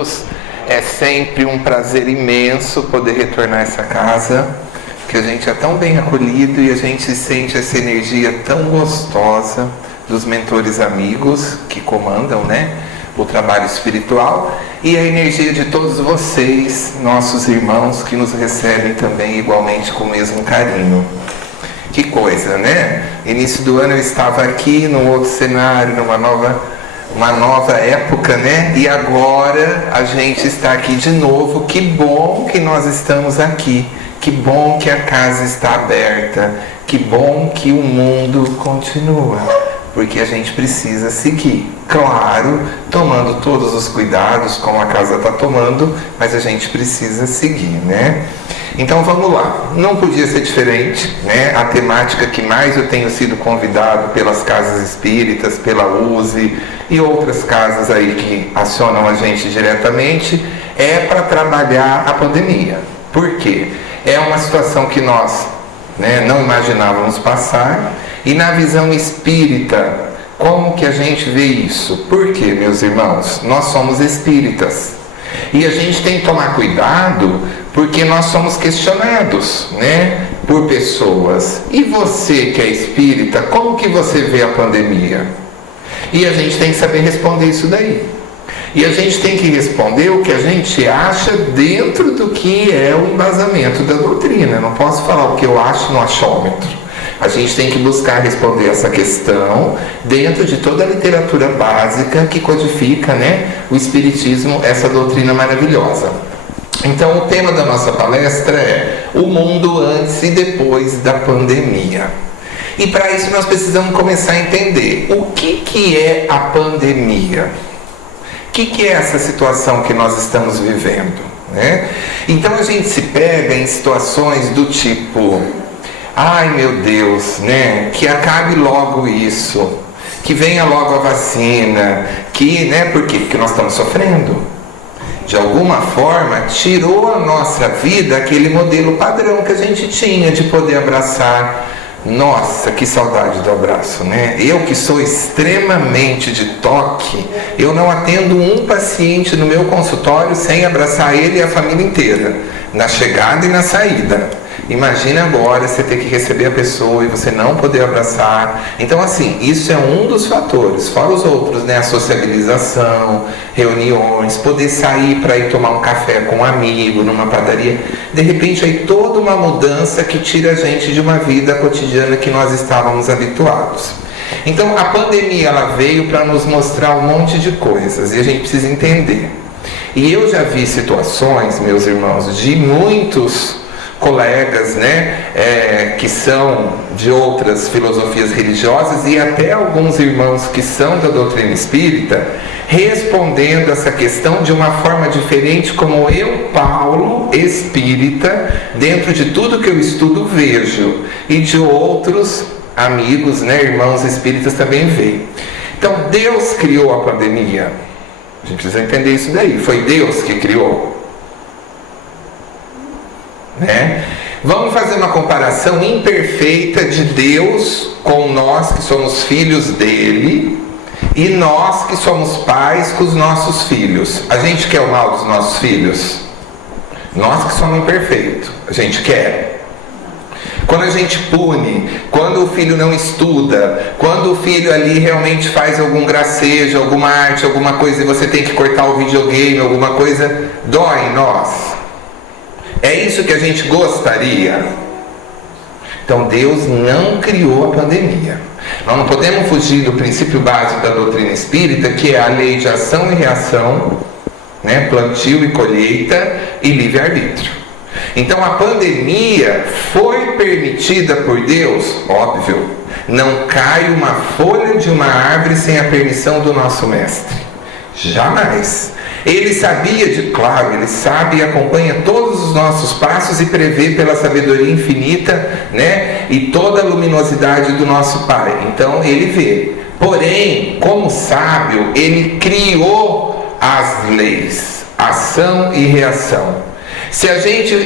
todos. É sempre um prazer imenso poder retornar a essa casa, que a gente é tão bem acolhido e a gente sente essa energia tão gostosa dos mentores amigos que comandam, o trabalho espiritual, e a energia de todos vocês, nossos irmãos, que nos recebem também igualmente com o mesmo carinho. Que coisa, Início do ano eu estava aqui num outro cenário, uma nova época, E agora a gente está aqui de novo. Que bom que nós estamos aqui. Que bom que a casa está aberta. Que bom que o mundo continua. Porque a gente precisa seguir. Claro, tomando todos os cuidados, como a casa está tomando, mas a gente precisa seguir, Então vamos lá. Não podia ser diferente, A temática que mais eu tenho sido convidado pelas casas espíritas, pela USE e outras casas aí que acionam a gente diretamente, é para trabalhar a pandemia. Por quê? É uma situação que nós não imaginávamos passar, e na visão espírita, como que a gente vê isso? Por quê, meus irmãos? Nós somos espíritas. E a gente tem que tomar cuidado, porque nós somos questionados, por pessoas. E você que é espírita, como que você vê a pandemia? E a gente tem que saber responder isso daí. E a gente tem que responder o que a gente acha dentro do que é o embasamento da doutrina. Eu não posso falar o que eu acho no achômetro. A gente tem que buscar responder essa questão dentro de toda a literatura básica que codifica, o Espiritismo, essa doutrina maravilhosa. Então, o tema da nossa palestra é o mundo antes e depois da pandemia. E para isso nós precisamos começar a entender o que é a pandemia. O que é essa situação que nós estamos vivendo? Então a gente se pega em situações do tipo: ai meu Deus, que acabe logo isso, que venha logo a vacina, por quê? Porque nós estamos sofrendo. De alguma forma, tirou a nossa vida aquele modelo padrão que a gente tinha de poder abraçar. Nossa, que saudade do abraço, Eu que sou extremamente de toque, eu não atendo um paciente no meu consultório sem abraçar ele e a família inteira, na chegada e na saída. Imagina agora você ter que receber a pessoa e você não poder abraçar. Então, assim, isso é um dos fatores. Fora os outros, a sociabilização, reuniões, poder sair para ir tomar um café com um amigo, numa padaria. De repente, aí toda uma mudança que tira a gente de uma vida cotidiana que nós estávamos habituados. Então, a pandemia, ela veio para nos mostrar um monte de coisas e a gente precisa entender. E eu já vi situações, meus irmãos, de muitos colegas, que são de outras filosofias religiosas e até alguns irmãos que são da doutrina espírita, respondendo essa questão de uma forma diferente, como eu, Paulo, espírita, dentro de tudo que eu estudo, vejo, e de outros amigos, irmãos espíritas também veem. Então, Deus criou a pandemia. A gente precisa entender isso daí. Foi Deus que criou. Vamos fazer uma comparação imperfeita de Deus com nós que somos filhos dele e nós que somos pais com os nossos filhos. A gente quer o mal dos nossos filhos? Nós que somos imperfeitos, a gente quer. Quando a gente pune, quando o filho não estuda, quando o filho ali realmente faz algum gracejo, alguma arte, alguma coisa e você tem que cortar o videogame, alguma coisa, dói em nós. É isso que a gente gostaria? Então Deus não criou a pandemia. Nós não podemos fugir do princípio básico da doutrina espírita, que é a lei de ação e reação, plantio e colheita e livre-arbítrio. Então a pandemia foi permitida por Deus? Óbvio. Não cai uma folha de uma árvore sem a permissão do nosso mestre. Jamais. Ele sabia claro, ele sabe e acompanha todos os nossos passos e prevê pela sabedoria infinita, e toda a luminosidade do nosso Pai. Então ele vê. Porém, como sábio, ele criou as leis, ação e reação.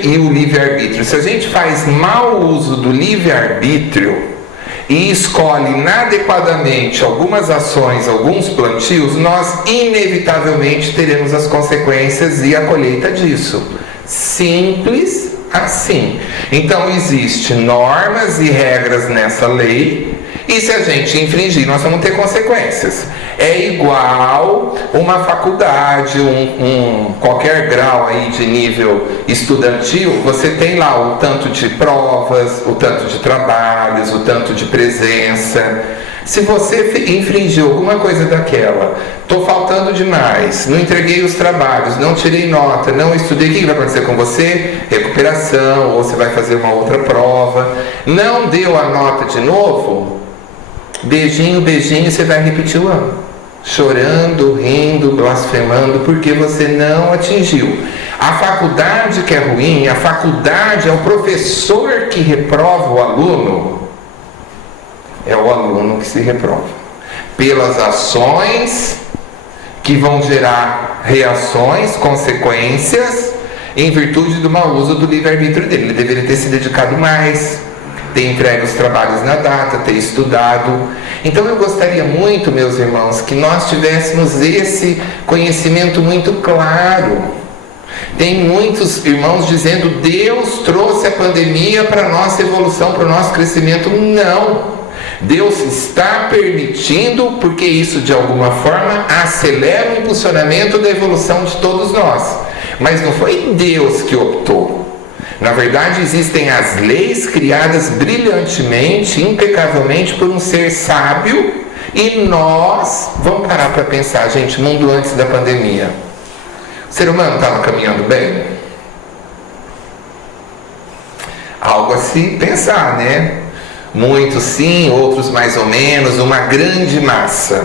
E o livre-arbítrio. Se a gente faz mau uso do livre-arbítrio, e escolhe inadequadamente algumas ações, alguns plantios, nós inevitavelmente teremos as consequências e a colheita disso. Simples assim. Então existem normas e regras nessa lei, e se a gente infringir, nós vamos ter consequências. É igual uma faculdade, qualquer grau aí de nível estudantil, você tem lá o tanto de provas, o tanto de trabalhos, o tanto de presença. Se você infringiu alguma coisa daquela, estou faltando demais, não entreguei os trabalhos, não tirei nota, não estudei, o que vai acontecer com você? Recuperação, ou você vai fazer uma outra prova. Não deu a nota de novo? Beijinho, beijinho, você vai repetir o ano. Chorando, rindo, blasfemando, porque você não atingiu. A faculdade que é ruim, a faculdade é o professor que reprova o aluno, é o aluno que se reprova. Pelas ações que vão gerar reações, consequências, em virtude do mau uso do livre-arbítrio dele. Ele deveria ter se dedicado mais, ter entregue os trabalhos na data, ter estudado. Então eu gostaria muito, meus irmãos, que nós tivéssemos esse conhecimento muito claro. Tem muitos irmãos dizendo: Deus trouxe a pandemia para a nossa evolução, para o nosso crescimento. Não! Deus está permitindo, porque isso de alguma forma acelera o impulsionamento da evolução de todos nós. Mas não foi Deus que optou. Na verdade, existem as leis criadas brilhantemente, impecavelmente por um ser sábio, e nós, vamos parar para pensar, gente, mundo antes da pandemia. O ser humano estava caminhando bem? Algo a se pensar, né? Muitos sim, outros mais ou menos, uma grande massa.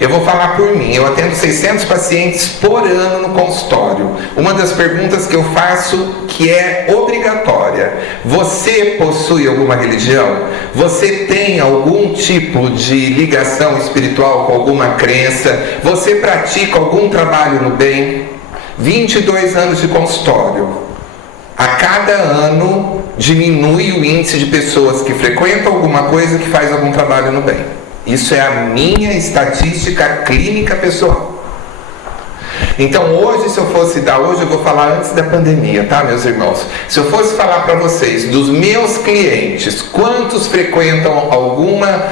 Eu vou falar por mim, eu atendo 600 pacientes por ano no consultório. Uma das perguntas que eu faço, que é obrigatória: você possui alguma religião? Você tem algum tipo de ligação espiritual com alguma crença? Você pratica algum trabalho no bem? 22 anos de consultório. A cada ano diminui o índice de pessoas que frequentam alguma coisa, que faz algum trabalho no bem. Isso é a minha estatística clínica pessoal. Então hoje, se eu fosse dar, hoje eu vou falar antes da pandemia, tá, meus irmãos? Se eu fosse falar para vocês, dos meus clientes, quantos frequentam alguma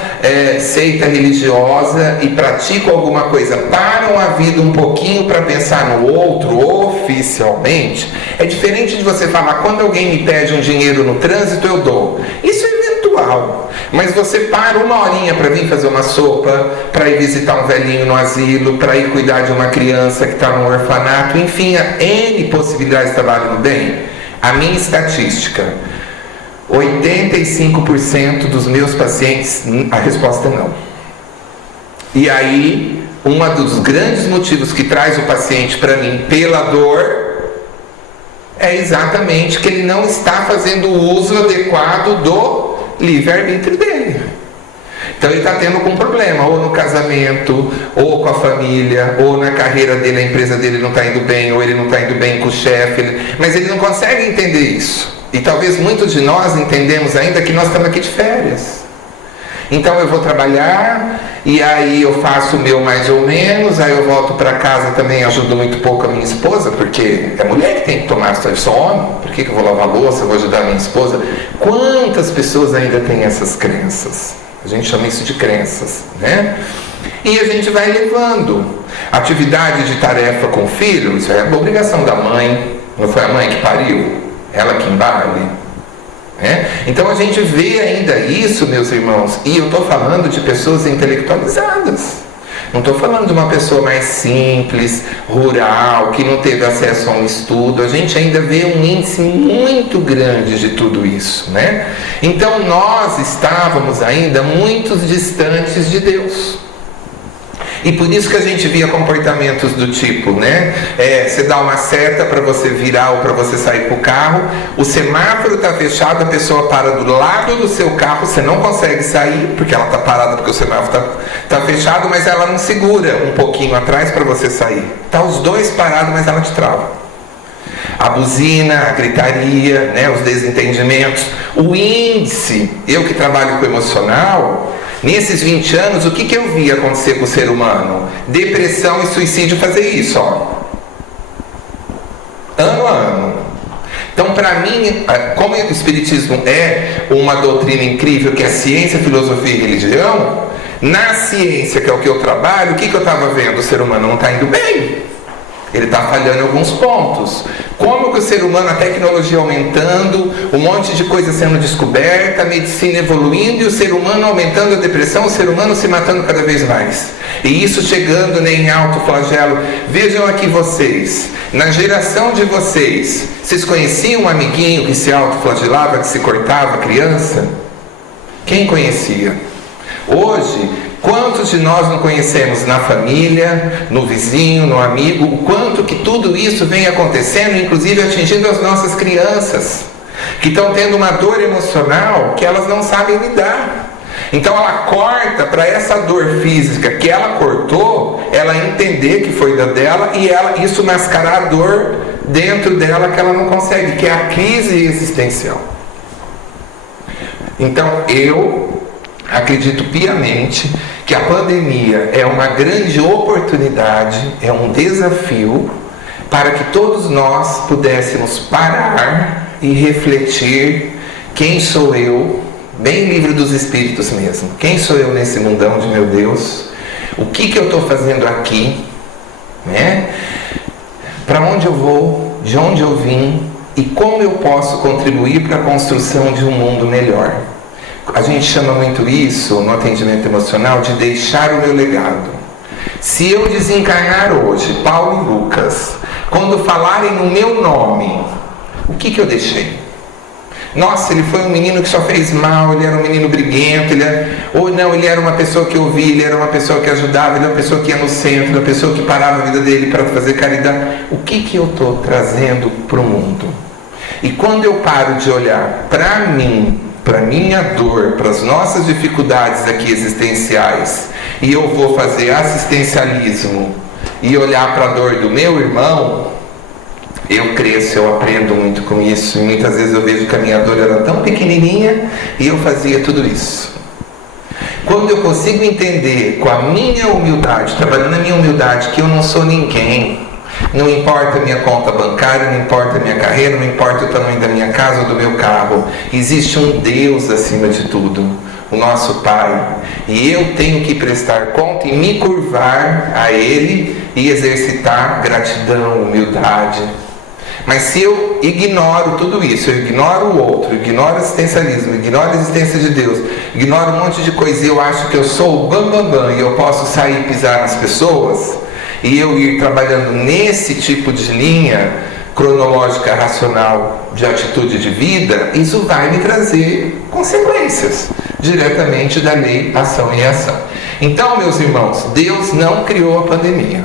seita religiosa e praticam alguma coisa, param a vida um pouquinho para pensar no outro oficialmente, é diferente de você falar: quando alguém me pede um dinheiro no trânsito, eu dou. Isso é eventual. Mas você para uma horinha para vir fazer uma sopa, para ir visitar um velhinho no asilo, para ir cuidar de uma criança que está no orfanato, enfim, há N possibilidades de trabalho no bem. A minha estatística: 85% dos meus pacientes, a resposta é não. E aí, um dos grandes motivos que traz o paciente para mim pela dor é exatamente que ele não está fazendo o uso adequado do livre-arbítrio dele. Então ele está tendo algum problema, ou no casamento, ou com a família, ou na carreira dele, a empresa dele não está indo bem, ou ele não está indo bem com o chefe, mas ele não consegue entender isso. E talvez muitos de nós entendemos ainda que nós estamos aqui de férias. Então eu vou trabalhar, e aí eu faço o meu mais ou menos, aí eu volto para casa também, ajudo muito pouco a minha esposa, porque é mulher que tem que tomar, eu sou homem, por que eu vou lavar a louça, eu vou ajudar a minha esposa? Quantas pessoas ainda têm essas crenças? A gente chama isso de crenças, né? E a gente vai levando. Atividade de tarefa com o filho, isso é obrigação da mãe, não foi a mãe que pariu? Ela que embale? Então a gente vê ainda isso, meus irmãos, e eu estou falando de pessoas intelectualizadas. Não estou falando de uma pessoa mais simples, rural, que não teve acesso a um estudo. A gente ainda vê um índice muito grande de tudo isso, né? Então nós estávamos ainda muito distantes de Deus. E por isso que a gente via comportamentos do tipo, né? Você dá uma seta para você virar ou para você sair para o carro, o semáforo está fechado, a pessoa para do lado do seu carro, você não consegue sair, porque ela está parada porque o semáforo está fechado, mas ela não segura um pouquinho atrás para você sair. Está os dois parados, mas ela te trava. A buzina, a gritaria, né, os desentendimentos, o índice. Eu que trabalho com emocional, nesses 20 anos, o que eu vi acontecer com o ser humano? Depressão e suicídio fazer isso, ó. Ano a ano. Então, para mim, como o Espiritismo é uma doutrina incrível, que é ciência, filosofia e religião, na ciência, que é o que eu trabalho, o que eu estava vendo? O ser humano não está indo bem. Ele está falhando em alguns pontos. Como que o ser humano, a tecnologia aumentando, um monte de coisa sendo descoberta, a medicina evoluindo e o ser humano aumentando a depressão, o ser humano se matando cada vez mais. E isso chegando, né, em alto flagelo. Vejam aqui vocês, na geração de vocês conheciam um amiguinho que se autoflagelava, que se cortava, criança? Quem conhecia? Hoje, quantos de nós não conhecemos na família, no vizinho, no amigo, o quanto que tudo isso vem acontecendo, inclusive atingindo as nossas crianças, que estão tendo uma dor emocional que elas não sabem lidar. Então ela corta para essa dor física que ela cortou, ela entender que foi da dela e isso mascarar a dor dentro dela que ela não consegue, que é a crise existencial. Então eu acredito piamente que a pandemia é uma grande oportunidade, é um desafio para que todos nós pudéssemos parar e refletir: quem sou eu? Bem livre dos espíritos mesmo. Quem sou eu nesse mundão de meu Deus? O que eu estou fazendo aqui? Né? Para onde eu vou? De onde eu vim? E como eu posso contribuir para a construção de um mundo melhor? A gente chama muito isso, no atendimento emocional, de deixar o meu legado. Se eu desencarnar hoje, Paulo e Lucas, quando falarem no meu nome, o que eu deixei? Nossa, ele foi um menino que só fez mal, ele era um menino briguento, ou não, ele era uma pessoa que ouvia, ele era uma pessoa que ajudava, ele era uma pessoa que ia no centro, uma pessoa que parava a vida dele para fazer caridade. O que eu estou trazendo para o mundo? E quando eu paro de olhar para mim, para minha dor, para as nossas dificuldades aqui existenciais, e eu vou fazer assistencialismo e olhar para a dor do meu irmão, eu cresço, eu aprendo muito com isso, e muitas vezes eu vejo que a minha dor era tão pequenininha e eu fazia tudo isso. Quando eu consigo entender com a minha humildade, trabalhando na minha humildade, que eu não sou ninguém, não importa a minha conta bancária, não importa a minha carreira, não importa o tamanho da minha casa ou do meu carro, existe um Deus acima de tudo, o nosso Pai, e eu tenho que prestar conta e me curvar a Ele e exercitar gratidão, humildade. Mas se eu ignoro tudo isso, eu ignoro o outro, ignoro o assistencialismo, ignoro a existência de Deus, ignoro um monte de coisa e eu acho que eu sou o bambambam e eu posso sair e pisar nas pessoas, e eu ir trabalhando nesse tipo de linha cronológica, racional, de atitude de vida, isso vai me trazer consequências diretamente da lei ação e reação. Então, meus irmãos, Deus não criou a pandemia.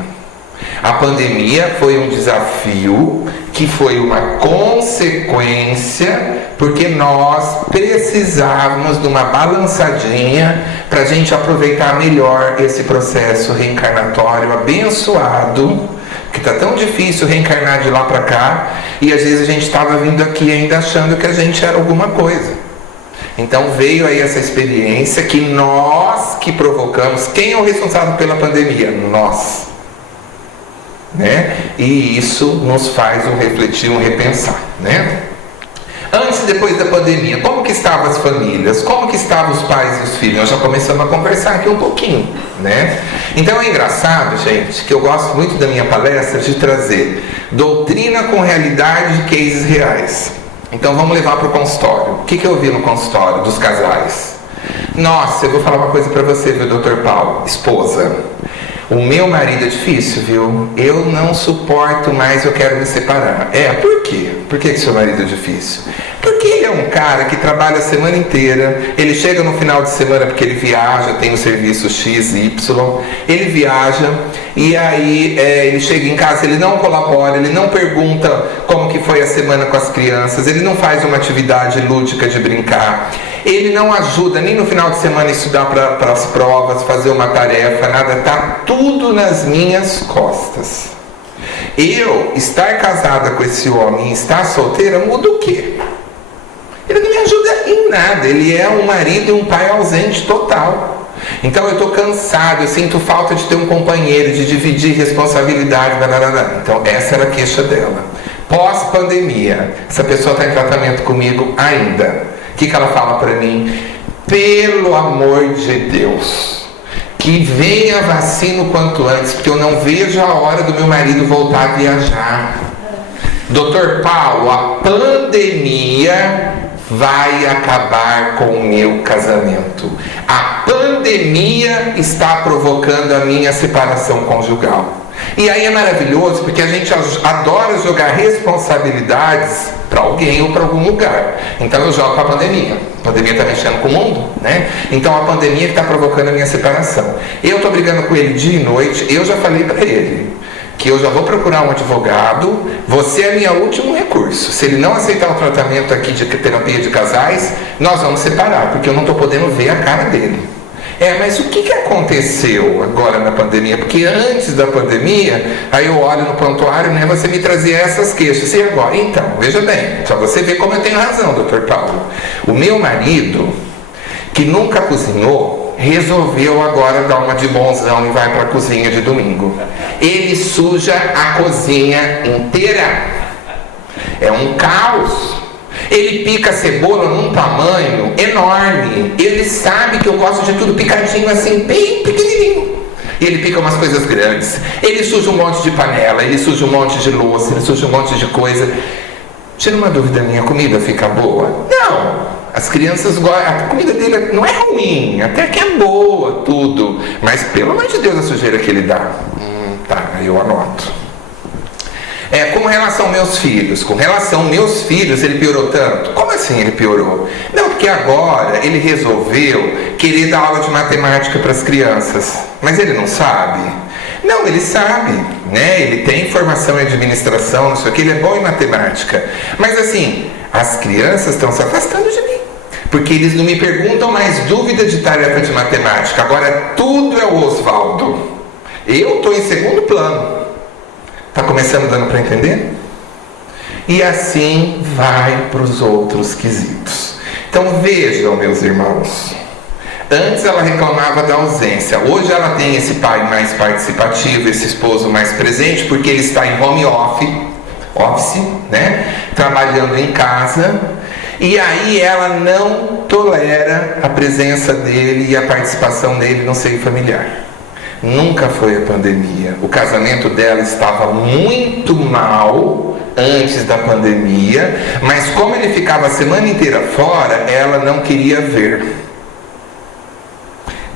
A pandemia foi um desafio que foi uma consequência, porque nós precisávamos de uma balançadinha para a gente aproveitar melhor esse processo reencarnatório abençoado, que está tão difícil reencarnar de lá para cá, e às vezes a gente estava vindo aqui ainda achando que a gente era alguma coisa. Então veio aí essa experiência que nós que provocamos. Quem é o responsável pela pandemia? Nós. Né? E isso nos faz um refletir, um repensar, né? Antes e depois da pandemia, como que estavam as famílias? Como que estavam os pais e os filhos? Nós já começamos a conversar aqui um pouquinho, né? Então é engraçado, gente, que eu gosto muito da minha palestra de trazer doutrina com realidade de cases reais. Então vamos levar para o consultório. O que eu vi no consultório dos casais? Nossa, eu vou falar uma coisa para você, viu, Dr. Paulo? Esposa. O meu marido é difícil, viu? Eu não suporto mais, eu quero me separar. Por quê? Por que seu marido é difícil? Porque ele é um cara que trabalha a semana inteira, ele chega no final de semana porque ele viaja, tem o serviço X, Y, ele viaja e aí ele chega em casa, ele não colabora, ele não pergunta como que foi a semana com as crianças, ele não faz uma atividade lúdica de brincar, ele não ajuda nem no final de semana a estudar para as provas, fazer uma tarefa, nada, tá tudo nas minhas costas. Eu estar casada com esse homem e estar solteira muda o quê? Ele não me ajuda em nada, ele é um marido e um pai ausente total. Então eu estou cansado, eu sinto falta de ter um companheiro, de dividir responsabilidade, blá. Então essa era a queixa dela. Pós-pandemia, essa pessoa está em tratamento comigo ainda. O que ela fala para mim? Pelo amor de Deus, que venha a vacina o quanto antes, porque eu não vejo a hora do meu marido voltar a viajar. Dr. Paulo, a pandemia vai acabar com o meu casamento. A pandemia está provocando a minha separação conjugal. E aí é maravilhoso, porque a gente adora jogar responsabilidades para alguém ou para algum lugar. Então eu jogo para a pandemia. A pandemia está mexendo com o mundo, né? Então a pandemia está provocando a minha separação. Eu estou brigando com ele dia e noite. Eu já falei para ele que eu já vou procurar um advogado. Você é meu último recurso. Se ele não aceitar o tratamento aqui de terapia de casais, nós vamos separar, porque eu não estou podendo ver a cara dele. Mas o que aconteceu agora na pandemia? Porque antes da pandemia, aí eu olho no prontuário, né, você me trazia essas queixas. E agora? Então, veja bem, só você vê como eu tenho razão, Dr. Paulo. O meu marido, que nunca cozinhou, resolveu agora dar uma de bonzão e vai para a cozinha de domingo. Ele suja a cozinha inteira. É um caos. Ele pica a cebola num tamanho enorme. Ele sabe que eu gosto de tudo picadinho assim, bem pequenininho. E ele pica umas coisas grandes. Ele suja um monte de panela, ele suja um monte de louça, ele suja um monte de coisa. Tira uma dúvida minha, a comida fica boa? Não. As crianças gostam, a comida dele não é ruim, até que é boa, tudo. Mas pelo amor de Deus, a sujeira que ele dá. Tá, eu anoto. Com relação aos meus filhos, ele piorou tanto. Como assim ele piorou? Não, porque agora ele resolveu querer dar aula de matemática para as crianças. Mas ele não sabe? Não, ele sabe, né? Ele tem formação em administração, não sei o que, ele é bom em matemática. Mas assim, as crianças estão se afastando de mim. Porque eles não me perguntam mais dúvida de tarefa de matemática. Agora tudo é o Oswaldo. Eu estou em segundo plano. Está começando dando para entender? E assim vai para os outros quesitos. Então vejam, meus irmãos. Antes ela reclamava da ausência. Hoje ela tem esse pai mais participativo, esse esposo mais presente, porque ele está em home office, né? Trabalhando em casa. E aí ela não tolera a presença dele e a participação dele no seio familiar. Nunca foi a pandemia. O casamento dela estava muito mal antes da pandemia, mas como ele ficava a semana inteira fora, ela não queria ver.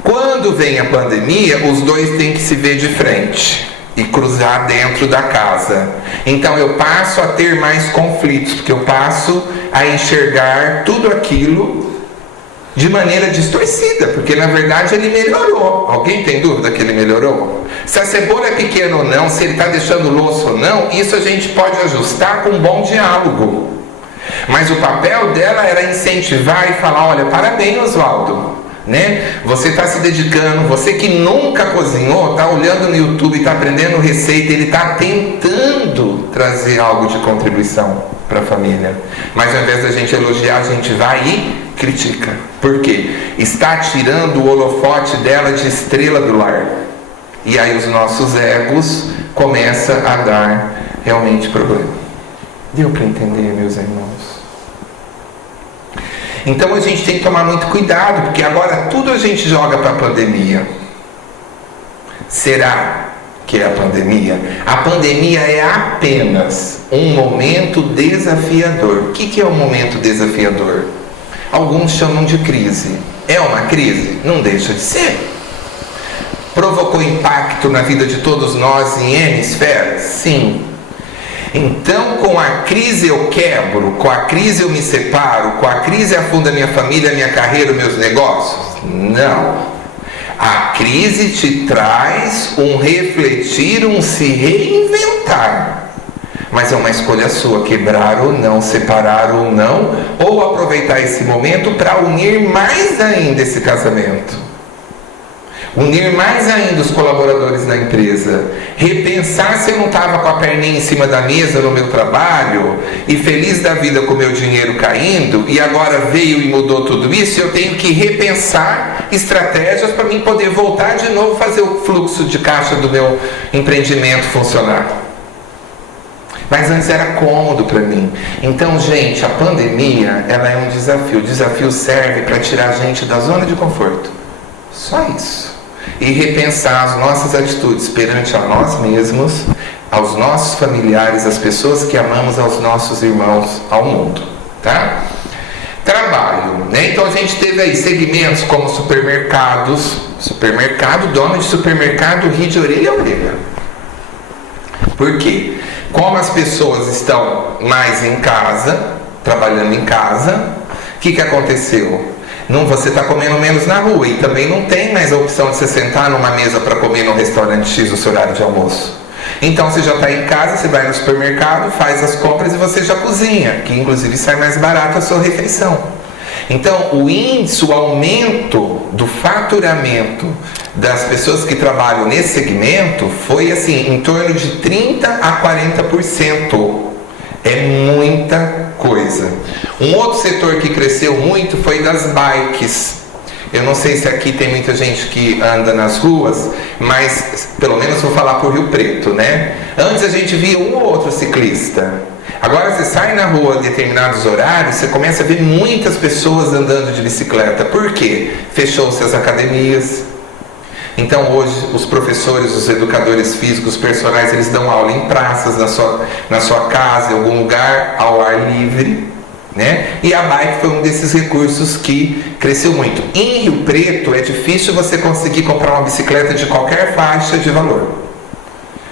Quando vem a pandemia, os dois têm que se ver de frente e cruzar dentro da casa. Então eu passo a ter mais conflitos, porque eu passo a enxergar tudo aquilo de maneira distorcida, porque na verdade ele melhorou. Alguém tem dúvida que ele melhorou? Se a cebola é pequena ou não, se ele está deixando louço ou não, isso a gente pode ajustar com um bom diálogo. Mas o papel dela era incentivar e falar, olha, parabéns, Oswaldo, né? Você está se dedicando, você que nunca cozinhou, está olhando no YouTube, está aprendendo receita, ele está tentando trazer algo de contribuição para a família. Mas ao invés da gente elogiar, a gente vai e critica. Por quê? Está tirando o holofote dela de estrela do lar. E aí os nossos egos começam a dar realmente problema. Deu para entender, meus irmãos? Então a gente tem que tomar muito cuidado, porque agora tudo a gente joga para a pandemia. Será que é a pandemia? A pandemia é apenas um momento desafiador. O que é um momento desafiador? Alguns chamam de crise. É uma crise? Não deixa de ser. Provocou impacto na vida de todos nós em N esferas? Sim. Então, com a crise eu quebro, com a crise eu me separo, com a crise afunda minha família, minha carreira, meus negócios? Não. A crise te traz um refletir, um se reinventar. Mas é uma escolha sua, quebrar ou não, separar ou não, ou aproveitar esse momento para unir mais ainda esse casamento. unir mais ainda os colaboradores na empresa, repensar se eu não estava com a perninha em cima da mesa no meu trabalho e feliz da vida com o meu dinheiro caindo, e agora veio e mudou tudo isso, eu tenho que repensar estratégias para mim poder voltar de novo fazer o fluxo de caixa do meu empreendimento funcionar. Mas antes era cômodo para mim. Então, gente, a pandemia, ela é um desafio. O desafio serve para tirar a gente da zona de conforto. Só isso. E repensar as nossas atitudes perante a nós mesmos, aos nossos familiares, às pessoas que amamos, aos nossos irmãos, ao mundo, tá? Trabalho, né? Então a gente teve aí segmentos como supermercados, dono de supermercado ri de orelha a orelha. Por quê? Como as pessoas estão mais em casa, trabalhando em casa, o que aconteceu? Você está comendo menos na rua e também não tem mais a opção de você sentar numa mesa para comer no restaurante X no seu horário de almoço. Então você já está em casa, você vai no supermercado, faz as compras e você já cozinha, que inclusive sai mais barato a sua refeição. Então o índice, o aumento do faturamento das pessoas que trabalham nesse segmento foi assim, em torno de 30% a 40%. É muita coisa. Um outro setor que cresceu muito foi das bikes. Eu não sei se aqui tem muita gente que anda nas ruas, mas pelo menos vou falar por Rio Preto, né? Antes a gente via um ou outro ciclista. Agora você sai na rua em determinados horários, você começa a ver muitas pessoas andando de bicicleta. Por quê? Fechou-se as academias. Então hoje os professores, os educadores físicos, os personagens, eles dão aula em praças, na sua casa, em algum lugar ao ar livre, né? E a bike foi um desses recursos que cresceu muito. Em Rio Preto é difícil você conseguir comprar uma bicicleta de qualquer faixa de valor.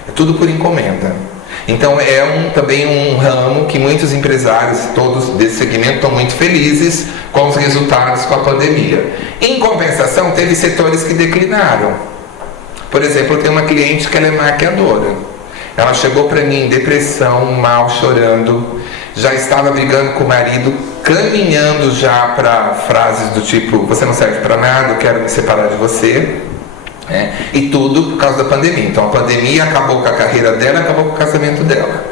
É tudo por encomenda. Então é também um ramo que muitos empresários, todos desse segmento, estão muito felizes com os resultados com a pandemia. Em compensação, teve setores que declinaram. Por exemplo, eu tenho uma cliente que ela é maquiadora. Ela chegou para mim em depressão, mal, chorando, já estava brigando com o marido, caminhando já para frases do tipo: você não serve para nada, eu quero me separar de você. E tudo por causa da pandemia. Então a pandemia acabou com a carreira dela, acabou com o casamento dela.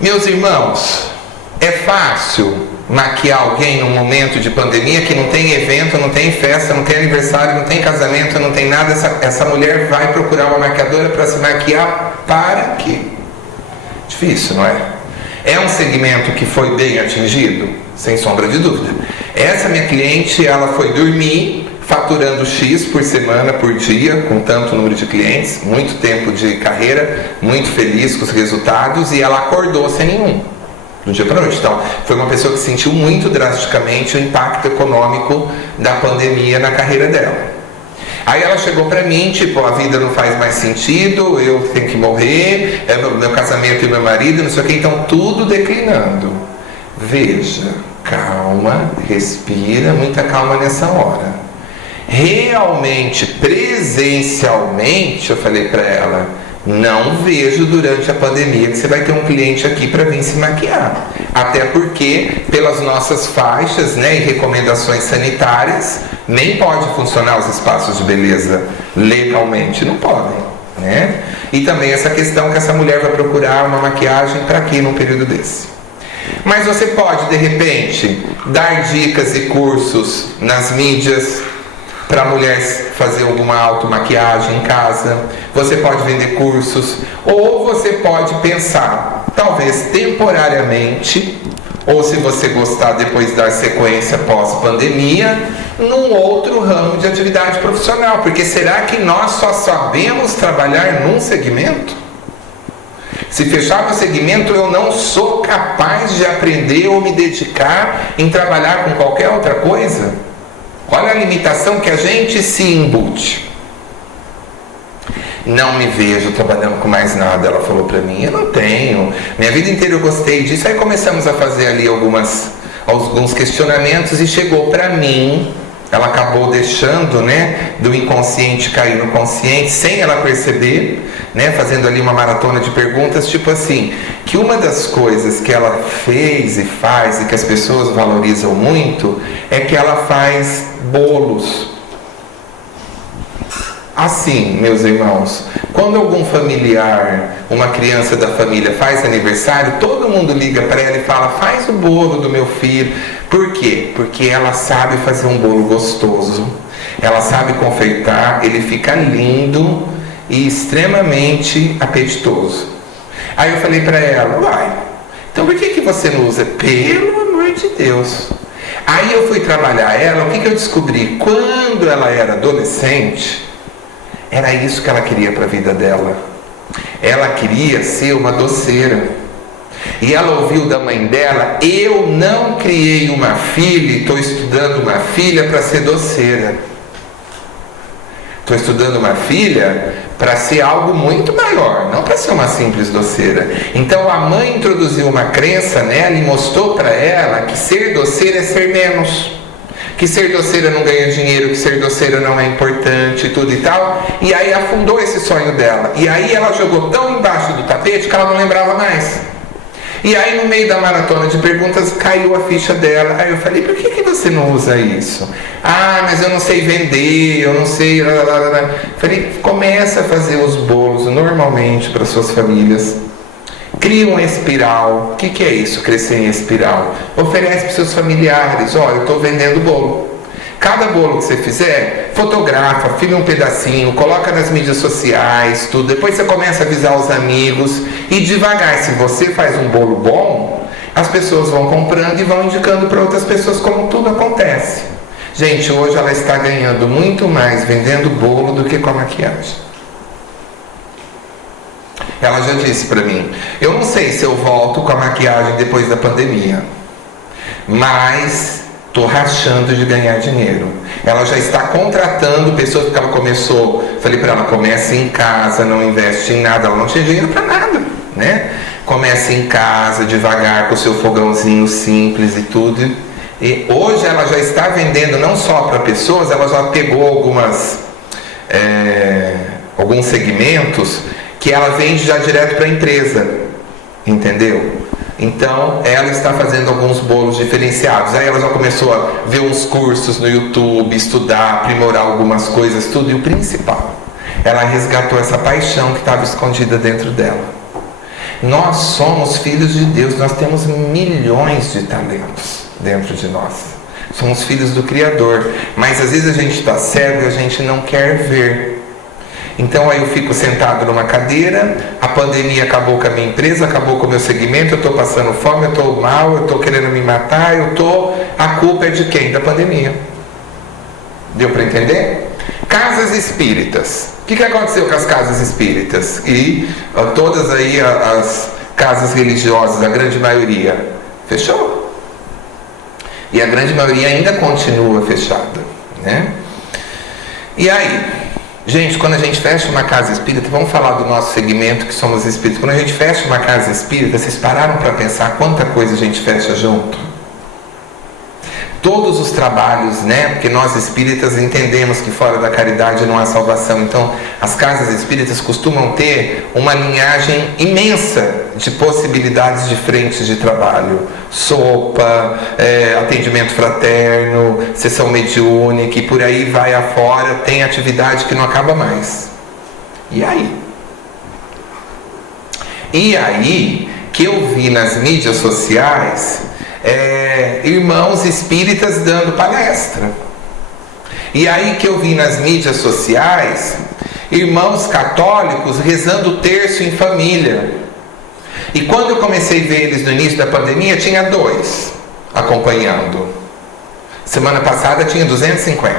Meus irmãos, é fácil maquiar alguém num momento de pandemia que não tem evento, não tem festa, não tem aniversário, não tem casamento, não tem nada? Essa mulher vai procurar uma maquiadora para se maquiar para quê? Difícil, não é? É um segmento que foi bem atingido? Sem sombra de dúvida. Essa minha cliente, ela foi dormir faturando X por semana, por dia, com tanto número de clientes, muito tempo de carreira, muito feliz com os resultados, e ela acordou sem nenhum, do dia para a noite. Então, foi uma pessoa que sentiu muito drasticamente o impacto econômico da pandemia na carreira dela. Aí ela chegou para mim, tipo: a vida não faz mais sentido, eu tenho que morrer, meu casamento e meu marido, não sei o que, então tudo declinando. Veja, calma, respira, muita calma nessa hora. Realmente, presencialmente, eu falei para ela: não vejo durante a pandemia que você vai ter um cliente aqui para vir se maquiar. Até porque, pelas nossas faixas, né, e recomendações sanitárias, nem pode funcionar os espaços de beleza legalmente, não podem, né? E também essa questão que essa mulher vai procurar uma maquiagem para quê num período desse? Mas você pode, de repente, dar dicas e cursos nas mídias para a mulher fazer alguma automaquiagem em casa. Você pode vender cursos, ou você pode pensar, talvez temporariamente, ou se você gostar, depois dar sequência pós-pandemia, num outro ramo de atividade profissional. Porque será que nós só sabemos trabalhar num segmento? Se fechar o segmento, eu não sou capaz de aprender ou me dedicar em trabalhar com qualquer outra coisa? Olha a limitação que a gente se embute. Não me vejo trabalhando com mais nada, ela falou pra mim. Eu não tenho. Minha vida inteira eu gostei disso. Aí começamos a fazer ali alguns questionamentos e chegou pra mim. Ela acabou deixando, né, do inconsciente cair no consciente, sem ela perceber, né, fazendo ali uma maratona de perguntas, tipo assim, que uma das coisas que ela fez e faz e que as pessoas valorizam muito é que ela faz bolos. assim, meus irmãos, quando algum familiar, uma criança da família faz aniversário, todo mundo liga para ela e fala: faz o bolo do meu filho. Por quê? Porque ela sabe fazer um bolo gostoso, ela sabe confeitar, ele fica lindo e extremamente apetitoso. Aí eu falei para ela: uai, então por que você não usa? Pelo amor de Deus. Aí eu fui trabalhar ela, o que eu descobri? Quando ela era adolescente, era isso que ela queria para a vida dela. Ela queria ser uma doceira. E ela ouviu da mãe dela: eu não criei uma filha, estou estudando uma filha para ser doceira. Estou estudando uma filha para ser algo muito maior, não para ser uma simples doceira. Então a mãe introduziu uma crença nela e mostrou para ela que ser doceira é ser menos, que ser doceira não ganha dinheiro, que ser doceira não é importante, tudo e tal. E aí afundou esse sonho dela. E aí ela jogou tão embaixo do tapete que ela não lembrava mais. E aí no meio da maratona de perguntas caiu a ficha dela. Aí eu falei: por que você não usa isso? Ah, mas eu não sei vender, eu não sei... Falei: começa a fazer os bolos normalmente para suas famílias. Cria uma espiral. O que é isso, crescer em espiral? Oferece para seus familiares: olha, eu estou vendendo bolo. Cada bolo que você fizer, fotografa, filma um pedacinho, coloca nas mídias sociais, tudo. Depois você começa a avisar os amigos e devagar, se você faz um bolo bom, as pessoas vão comprando e vão indicando para outras pessoas, como tudo acontece. Gente, hoje ela está ganhando muito mais vendendo bolo do que com a maquiagem. Ela já disse para mim: eu não sei se eu volto com a maquiagem depois da pandemia, mas estou rachando de ganhar dinheiro. Ela já está contratando pessoas, porque ela começou, falei para ela: comece em casa, não investe em nada. Ela não tinha dinheiro para nada, né? Comece em casa, devagar, com o seu fogãozinho simples e tudo. E hoje ela já está vendendo não só para pessoas, ela já pegou alguns segmentos que ela vende já direto para a empresa, entendeu? Então, ela está fazendo alguns bolos diferenciados. Aí ela já começou a ver uns cursos no YouTube, estudar, aprimorar algumas coisas, tudo. E o principal, ela resgatou essa paixão que estava escondida dentro dela. Nós somos filhos de Deus, nós temos milhões de talentos dentro de nós. Somos filhos do Criador. Mas às vezes a gente está cego e a gente não quer ver. Então aí eu fico sentado numa cadeira, a pandemia acabou com a minha empresa, acabou com o meu segmento, eu estou passando fome, eu estou mal, eu estou querendo me matar, a culpa é de quem? Da pandemia. Deu para entender? Casas espíritas. O que aconteceu com as casas espíritas? E todas aí as casas religiosas, a grande maioria, fechou. E a grande maioria ainda continua fechada, né? E aí? Gente, quando a gente fecha uma casa espírita, vamos falar do nosso segmento que somos espíritas. Quando a gente fecha uma casa espírita, vocês pararam para pensar quanta coisa a gente fecha junto? Todos os trabalhos, né? Porque nós espíritas entendemos que fora da caridade não há salvação. Então, as casas espíritas costumam ter uma linhagem imensa de possibilidades de frentes de trabalho. Sopa, atendimento fraterno, sessão mediúnica e por aí vai afora, tem atividade que não acaba mais. E aí? E aí que eu vi nas mídias sociais irmãos espíritas dando palestra. E aí que eu vi nas mídias sociais irmãos católicos rezando o terço em família. E quando eu comecei a ver eles no início da pandemia, tinha 2 acompanhando. Semana passada tinha 250.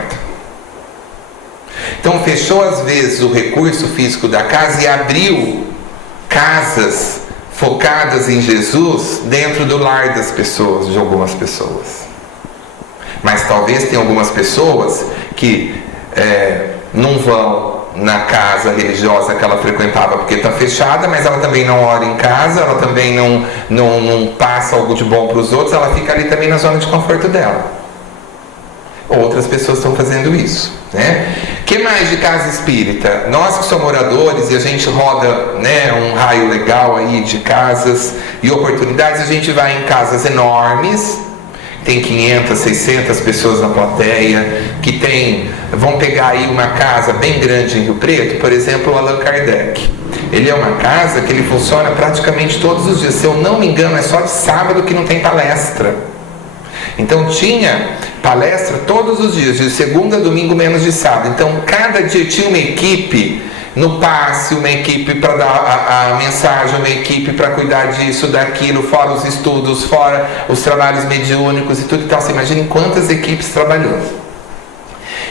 Então fechou às vezes o recurso físico da casa e abriu casas focadas em Jesus dentro do lar das pessoas, de algumas pessoas. Mas talvez tenha algumas pessoas que não vão na casa religiosa que ela frequentava porque está fechada, mas ela também não ora em casa, ela também não passa algo de bom para os outros, ela fica ali também na zona de conforto dela. Outras pessoas estão fazendo isso, né? Que mais de casa espírita? Nós que somos moradores e a gente roda, né, um raio legal aí de casas e oportunidades, a gente vai em casas enormes tem 500, 600 pessoas na plateia, que vão pegar aí uma casa bem grande em Rio Preto, por exemplo, o Allan Kardec. Ele é uma casa que ele funciona praticamente todos os dias. Se eu não me engano, é só de sábado que não tem palestra. Então tinha palestra todos os dias, de segunda a domingo, menos de sábado. Então cada dia tinha uma equipe no passe, uma equipe para dar a mensagem, uma equipe para cuidar disso, daquilo, fora os estudos, fora os trabalhos mediúnicos e tudo e tal. Você imagina quantas equipes trabalhando.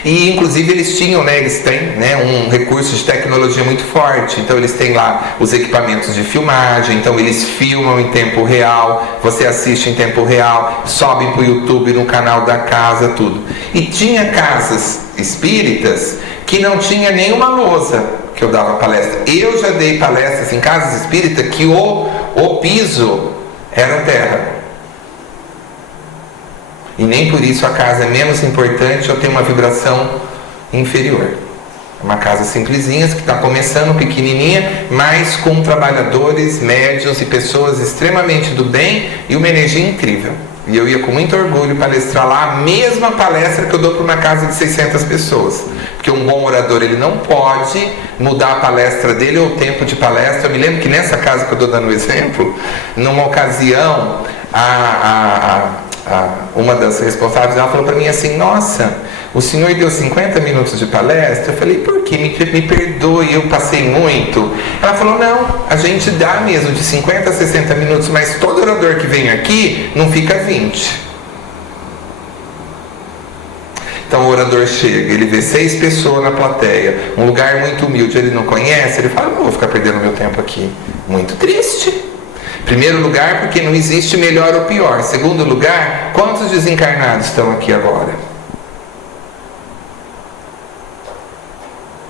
E inclusive eles têm um recurso de tecnologia muito forte. Então eles têm lá os equipamentos de filmagem, então eles filmam em tempo real, você assiste em tempo real, sobem para o YouTube, no canal da casa, tudo. E tinha casas espíritas que não tinha nenhuma lousa que eu dava palestra. Eu já dei palestras em casas espíritas que o piso era terra. E nem por isso a casa é menos importante ou tem uma vibração inferior. É uma casa simplesinha, que está começando, pequenininha, mas com trabalhadores, médiuns e pessoas extremamente do bem e uma energia incrível. E eu ia com muito orgulho palestrar lá a mesma palestra que eu dou para uma casa de 600 pessoas. Porque um bom orador, ele não pode mudar a palestra dele ou o tempo de palestra. Eu me lembro que nessa casa que eu estou dando o exemplo, numa ocasião, uma das responsáveis, ela falou para mim assim: nossa, o senhor deu 50 minutos de palestra? Eu falei: por que? Me perdoe, eu passei muito. Ela falou: não, a gente dá mesmo de 50 a 60 minutos, mas todo orador que vem aqui não fica 20. Então o orador chega, ele vê 6 pessoas na plateia, um lugar muito humilde, ele não conhece, ele fala: não vou ficar perdendo meu tempo aqui. Muito triste. Primeiro lugar, porque não existe melhor ou pior. Segundo lugar, quantos desencarnados estão aqui agora?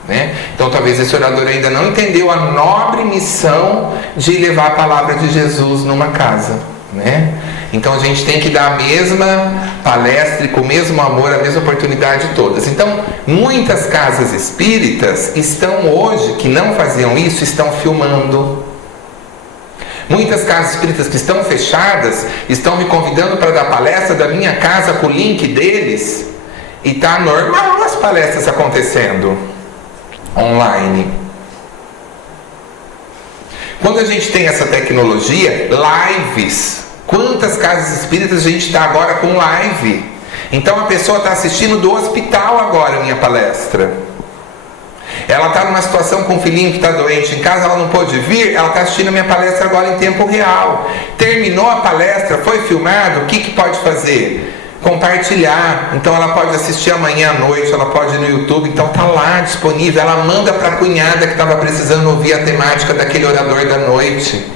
Né? Então talvez esse orador ainda não entendeu a nobre missão de levar a palavra de Jesus numa casa, né? Então a gente tem que dar a mesma palestra e com o mesmo amor, a mesma oportunidade de todas. Então muitas casas espíritas estão hoje, que não faziam isso, estão filmando. Muitas casas espíritas que estão fechadas estão me convidando para dar palestra da minha casa com o link deles, e está normal as palestras acontecendo online. Quando a gente tem essa tecnologia, lives, quantas casas espíritas a gente está agora com live? Então a pessoa está assistindo do hospital agora a minha palestra. Ela está numa situação com um filhinho que está doente em casa, ela não pôde vir, ela está assistindo a minha palestra agora em tempo real. Terminou a palestra, foi filmado, o que pode fazer? Compartilhar. Então ela pode assistir amanhã à noite, ela pode ir no YouTube, então está lá disponível. Ela manda para a cunhada que estava precisando ouvir a temática daquele orador da noite.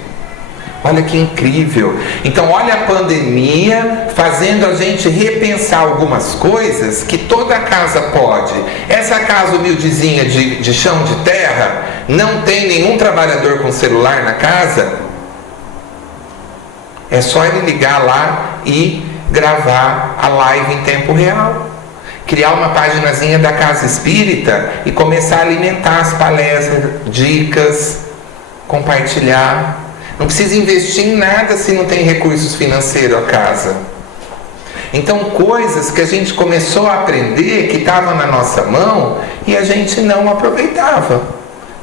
Olha que incrível. Então olha a pandemia fazendo a gente repensar algumas coisas que toda casa pode. Essa casa humildezinha de chão de terra, não tem nenhum trabalhador com celular na casa, é só ele ligar lá e gravar a live em tempo real. Criar uma paginazinha da casa espírita e começar a alimentar as palestras, dicas, compartilhar. Não precisa investir em nada se não tem recursos financeiros a casa. Então coisas que a gente começou a aprender, que estavam na nossa mão e a gente não aproveitava.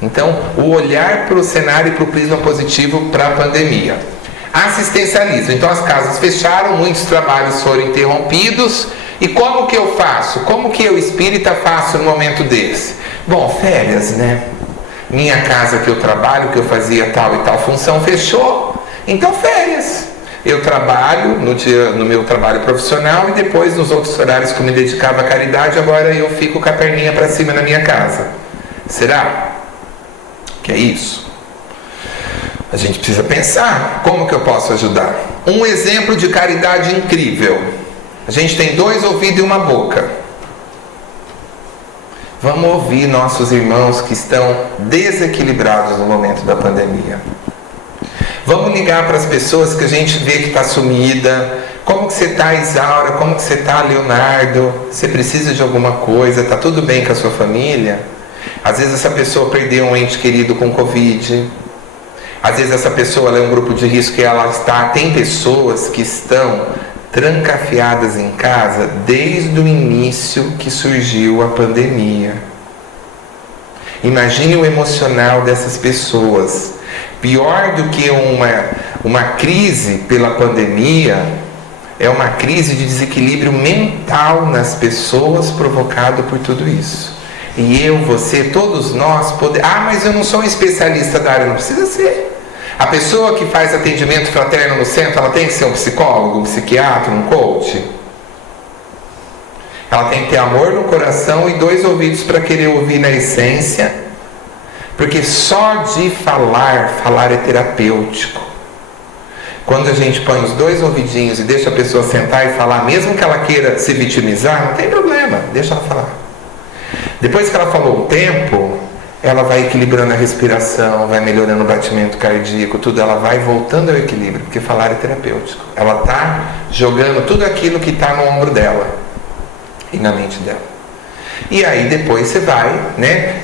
Então o olhar para o cenário e para o prisma positivo para a pandemia. Assistencialismo. Então as casas fecharam, muitos trabalhos foram interrompidos. E como que eu faço? Como que eu espírita faço no momento desse? Bom, férias, né? Minha casa que eu trabalho, que eu fazia tal e tal função, fechou. Então férias. Eu trabalho no meu trabalho profissional e depois nos outros horários que eu me dedicava à caridade, agora eu fico com a perninha para cima na minha casa. Será que é isso? A gente precisa pensar, como que eu posso ajudar? Um exemplo de caridade incrível. A gente tem 2 ouvidos e uma boca. Vamos ouvir nossos irmãos que estão desequilibrados no momento da pandemia. Vamos ligar para as pessoas que a gente vê que está sumida. Como que você está, Isaura? Como que você está, Leonardo? Você precisa de alguma coisa? Está tudo bem com a sua família? Às vezes essa pessoa perdeu um ente querido com Covid. Às vezes essa pessoa ela é um grupo de risco e ela está... Tem pessoas que estão trancafiadas em casa desde o início que surgiu a pandemia. Imagine o emocional dessas pessoas. Pior do que uma crise pela pandemia, é uma crise de desequilíbrio mental nas pessoas provocado por tudo isso. E eu, você, todos nós podemos... Ah, mas eu não sou um especialista da área. Não precisa ser. A pessoa que faz atendimento fraterno no centro, ela tem que ser um psicólogo, um psiquiatra, um coach? Ela tem que ter amor no coração e 2 ouvidos para querer ouvir na essência, porque só de falar é terapêutico. Quando a gente põe os 2 ouvidinhos e deixa a pessoa sentar e falar, mesmo que ela queira se vitimizar, não tem problema, deixa ela falar. Depois que ela falou um tempo, ela vai equilibrando a respiração, vai melhorando o batimento cardíaco, tudo, ela vai voltando ao equilíbrio, porque falar é terapêutico. Ela está jogando tudo aquilo que está no ombro dela e na mente dela. E aí depois você vai,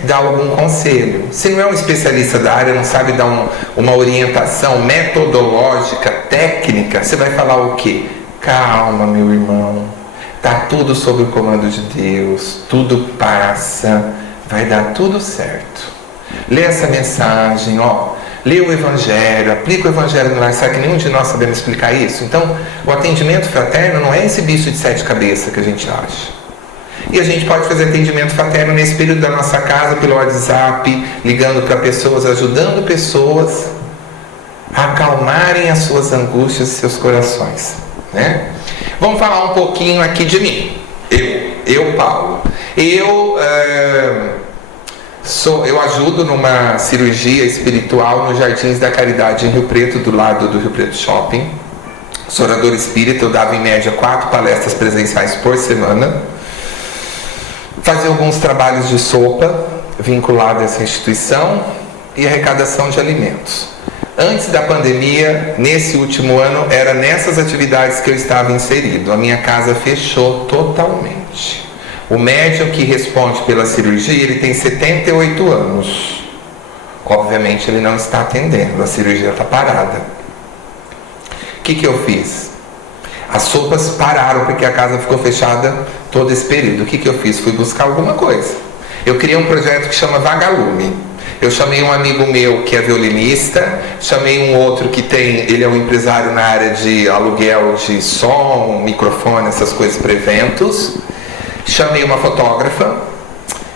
dar algum conselho. Se não é um especialista da área, não sabe dar uma orientação metodológica, técnica, você vai falar o quê? Calma, meu irmão, tá tudo sob o comando de Deus, tudo passa, vai dar tudo certo. Lê essa mensagem, lê o Evangelho, aplica o Evangelho no lar. Sabe que nenhum de nós sabemos explicar isso? Então, o atendimento fraterno não é esse bicho de 7 cabeças que a gente acha. E a gente pode fazer atendimento fraterno nesse período da nossa casa, pelo WhatsApp, ligando para pessoas, ajudando pessoas a acalmarem as suas angústias e seus corações. Vamos falar um pouquinho aqui de mim. Eu Paulo. Eu ajudo numa cirurgia espiritual nos Jardins da Caridade em Rio Preto, do lado do Rio Preto Shopping. Sou orador espírita, eu dava em média 4 palestras presenciais por semana. Fazia alguns trabalhos de sopa vinculados a essa instituição e arrecadação de alimentos. Antes da pandemia, nesse último ano, era nessas atividades que eu estava inserido. A minha casa fechou totalmente. O médium que responde pela cirurgia, ele tem 78 anos. Obviamente ele não está atendendo, a cirurgia está parada. O que eu fiz? As sopas pararam porque a casa ficou fechada todo esse período. O que eu fiz? Fui buscar alguma coisa. Eu criei um projeto que chama Vagalume. Eu chamei um amigo meu que é violinista, chamei um outro que ele é um empresário na área de aluguel de som, microfone, essas coisas para eventos. Chamei uma fotógrafa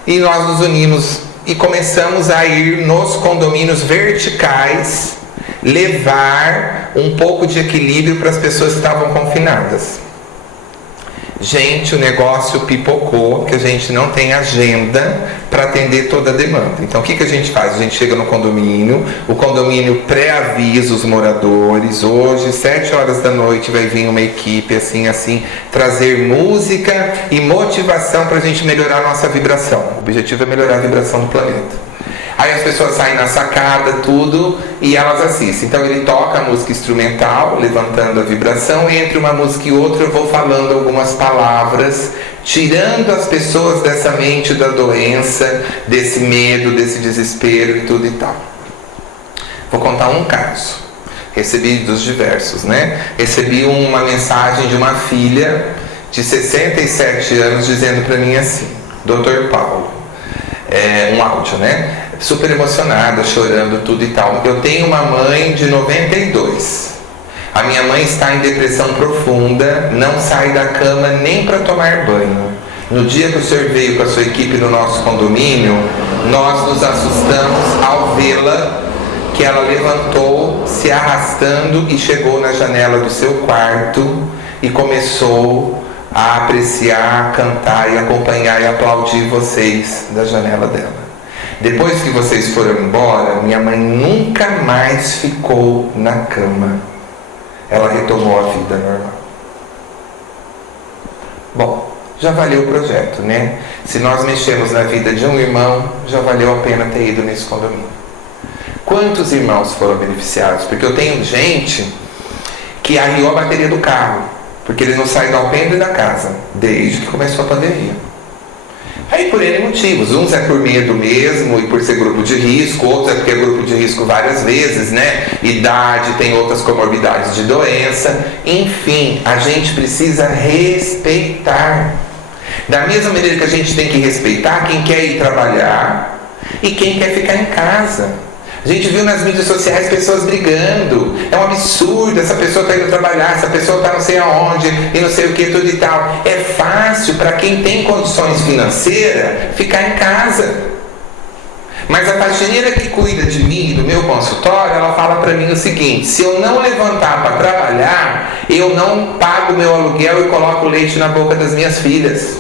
e nós nos unimos e começamos a ir nos condomínios verticais levar um pouco de equilíbrio para as pessoas que estavam confinadas. Gente, o negócio pipocou, que a gente não tem agenda para atender toda a demanda. Então, o que a gente faz? A gente chega no condomínio, o condomínio pré-avisa os moradores. Hoje, 7 horas da noite, vai vir uma equipe assim, trazer música e motivação para a gente melhorar a nossa vibração. O objetivo é melhorar a vibração do planeta. Aí as pessoas saem na sacada, tudo, e elas assistem. Então ele toca a música instrumental, levantando a vibração, e entre uma música e outra eu vou falando algumas palavras, tirando as pessoas dessa mente da doença, desse medo, desse desespero e tudo e tal. Vou contar um caso. Recebi dos diversos, Recebi uma mensagem de uma filha de 67 anos dizendo para mim assim: Dr. Paulo, um áudio, super emocionada, chorando, tudo e tal. Eu tenho uma mãe de 92. A minha mãe está em depressão profunda, não sai da cama nem para tomar banho. No dia que o senhor veio com a sua equipe no nosso condomínio, nós nos assustamos ao vê-la, que ela levantou, se arrastando e chegou na janela do seu quarto e começou a apreciar, cantar e acompanhar e aplaudir vocês da janela dela. Depois que vocês foram embora, minha mãe nunca mais ficou na cama. Ela retomou a vida normal. Bom, já valeu o projeto, Se nós mexemos na vida de um irmão, já valeu a pena ter ido nesse condomínio. Quantos irmãos foram beneficiados? Porque eu tenho gente que arriou a bateria do carro, porque ele não sai do alpendre da casa, desde que começou a pandemia. Aí por N motivos, uns é por medo mesmo e por ser grupo de risco, outros é porque é grupo de risco várias vezes, né? Idade, tem outras comorbidades de doença, enfim, a gente precisa respeitar. Da mesma maneira que a gente tem que respeitar quem quer ir trabalhar e quem quer ficar em casa. A gente viu nas mídias sociais pessoas brigando. É um absurdo, essa pessoa está indo trabalhar, essa pessoa está não sei aonde, e não sei o que, tudo e tal. É fácil para quem tem condições financeiras ficar em casa. Mas a faxineira que cuida de mim e do meu consultório, ela fala para mim o seguinte: se eu não levantar para trabalhar, eu não pago o meu aluguel e coloco leite na boca das minhas filhas.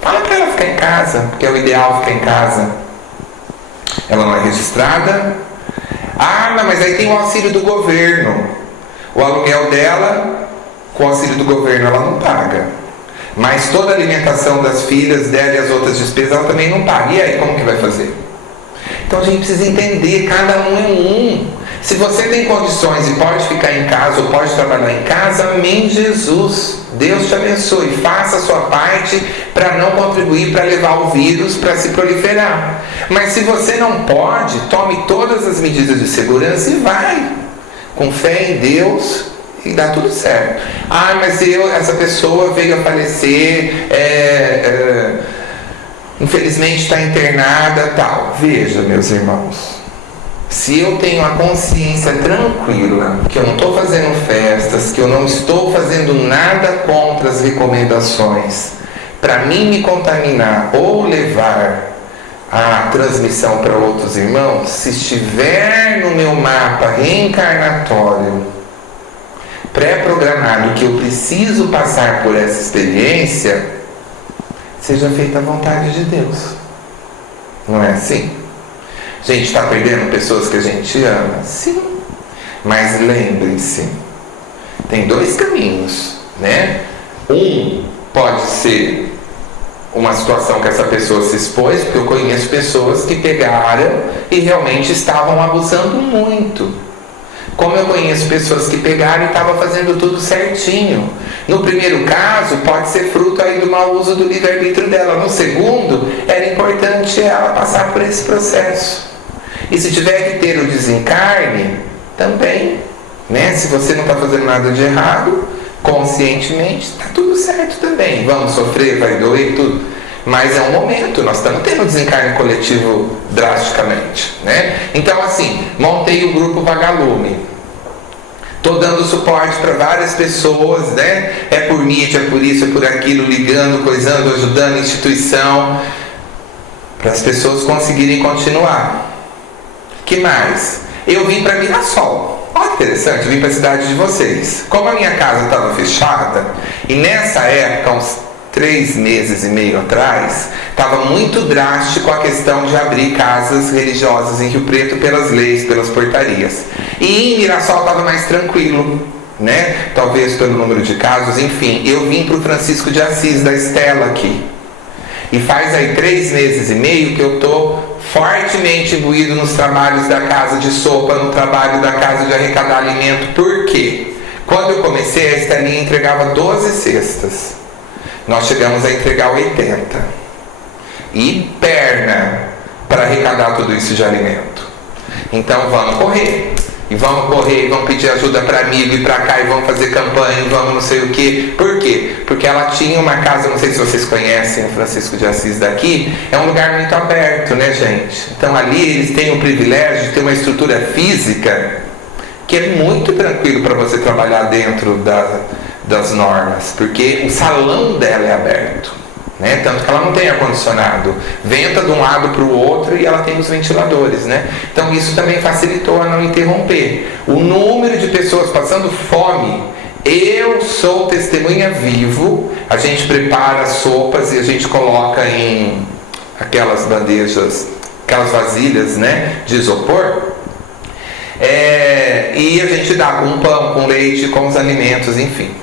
Fala para ela ficar em casa, porque é o ideal ficar em casa. Ela não é registrada. Ah, mas aí tem o auxílio do governo. O aluguel dela, com o auxílio do governo, ela não paga. Mas toda a alimentação das filhas dela e as outras despesas, ela também não paga. E aí, como que vai fazer? Então a gente precisa entender, cada um é um. Se você tem condições e pode ficar em casa ou pode trabalhar em casa, amém, Jesus. Deus te abençoe. Faça a sua parte para não contribuir para levar o vírus para se proliferar. Mas se você não pode, tome todas as medidas de segurança e vai. Com fé em Deus e dá tudo certo. Ah, mas essa pessoa veio a falecer, infelizmente está internada, tal. Veja, meus irmãos. Se eu tenho a consciência tranquila que eu não estou fazendo festas, que eu não estou fazendo nada contra as recomendações, para mim me contaminar ou levar a transmissão para outros irmãos, se estiver no meu mapa reencarnatório pré-programado que eu preciso passar por essa experiência, seja feita a vontade de Deus. Não é assim? A gente está perdendo pessoas que a gente ama? Sim. Mas lembrem-se, tem dois caminhos, né? Um pode ser uma situação que essa pessoa se expôs, porque eu conheço pessoas que pegaram e realmente estavam abusando muito. Como eu conheço pessoas que pegaram e estavam fazendo tudo certinho. No primeiro caso, pode ser fruto aí do mau uso do livre-arbítrio dela. No segundo, era importante ela passar por esse processo. E se tiver que ter o desencarne, também, né? Se você não está fazendo nada de errado, conscientemente, está tudo certo também. Vamos sofrer, vai doer, tudo. Mas é um momento, nós estamos tendo desencarne coletivo drasticamente, né? Então, assim, montei o grupo Vagalume. Estou dando suporte para várias pessoas, né? É por mídia, é por isso, é por aquilo, ligando, coisando, ajudando a instituição, para as pessoas conseguirem continuar. Que mais? Eu vim para Mirassol. Olha que interessante, eu vim para a cidade de vocês. Como a minha casa estava fechada, e nessa época, uns 3 meses e meio atrás, estava muito drástico a questão de abrir casas religiosas em Rio Preto pelas leis, pelas portarias. E em Mirassol estava mais tranquilo, né? Talvez pelo número de casos, enfim. Eu vim para o Francisco de Assis, da Estela aqui. E faz aí 3 meses e meio que eu estou fortemente imbuído nos trabalhos da casa de sopa, no trabalho da casa de arrecadar alimento. Por quê? Quando eu comecei, a Estelinha entregava 12 cestas. Nós chegamos a entregar 80. E perna para arrecadar tudo isso de alimento. Então vamos correr. E vamos correr, e vamos pedir ajuda para amigo, e para cá, e vamos fazer campanha, e vamos não sei o quê. Por quê? Porque ela tinha uma casa, não sei se vocês conhecem o Francisco de Assis daqui, é um lugar muito aberto, né, gente? Então ali eles têm o privilégio de ter uma estrutura física que é muito tranquilo para você trabalhar dentro das normas, porque o salão dela é aberto, né? Tanto que ela não tem ar-condicionado, venta de um lado para o outro e ela tem os ventiladores, né? Então isso também facilitou a não interromper. O número de pessoas passando fome, eu sou testemunha vivo. A gente prepara sopas e a gente coloca em aquelas bandejas, aquelas vasilhas, né, de isopor. E a gente dá com pão, com leite, com os alimentos, enfim.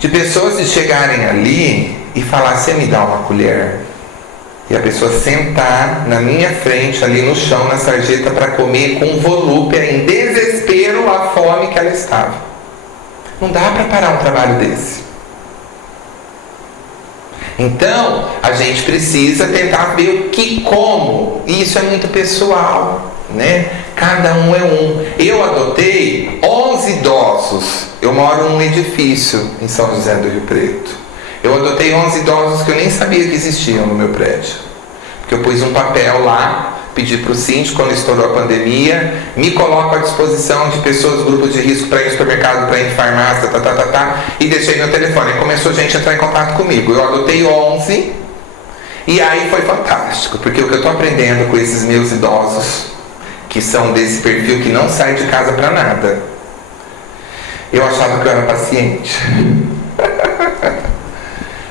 De pessoas de chegarem ali e falar: você me dá uma colher? E a pessoa sentar na minha frente, ali no chão, na sarjeta, para comer com volúpia, em desespero, a fome que ela estava. Não dá para parar um trabalho desse. Então, a gente precisa tentar ver como. E isso é muito pessoal, né? Cada um é um. Eu adotei 11 idosos. Eu moro num edifício em São José do Rio Preto. Eu adotei 11 idosos que eu nem sabia que existiam no meu prédio. Porque eu pus um papel lá, pedi para o síndico, quando estourou a pandemia, me coloco à disposição de pessoas, grupos de risco, para ir no supermercado, para ir em farmácia, e deixei meu telefone. E começou a gente a entrar em contato comigo. Eu adotei 11 e aí foi fantástico, porque o que eu estou aprendendo com esses meus idosos, que são desse perfil que não sai de casa para nada, eu achava que eu era paciente.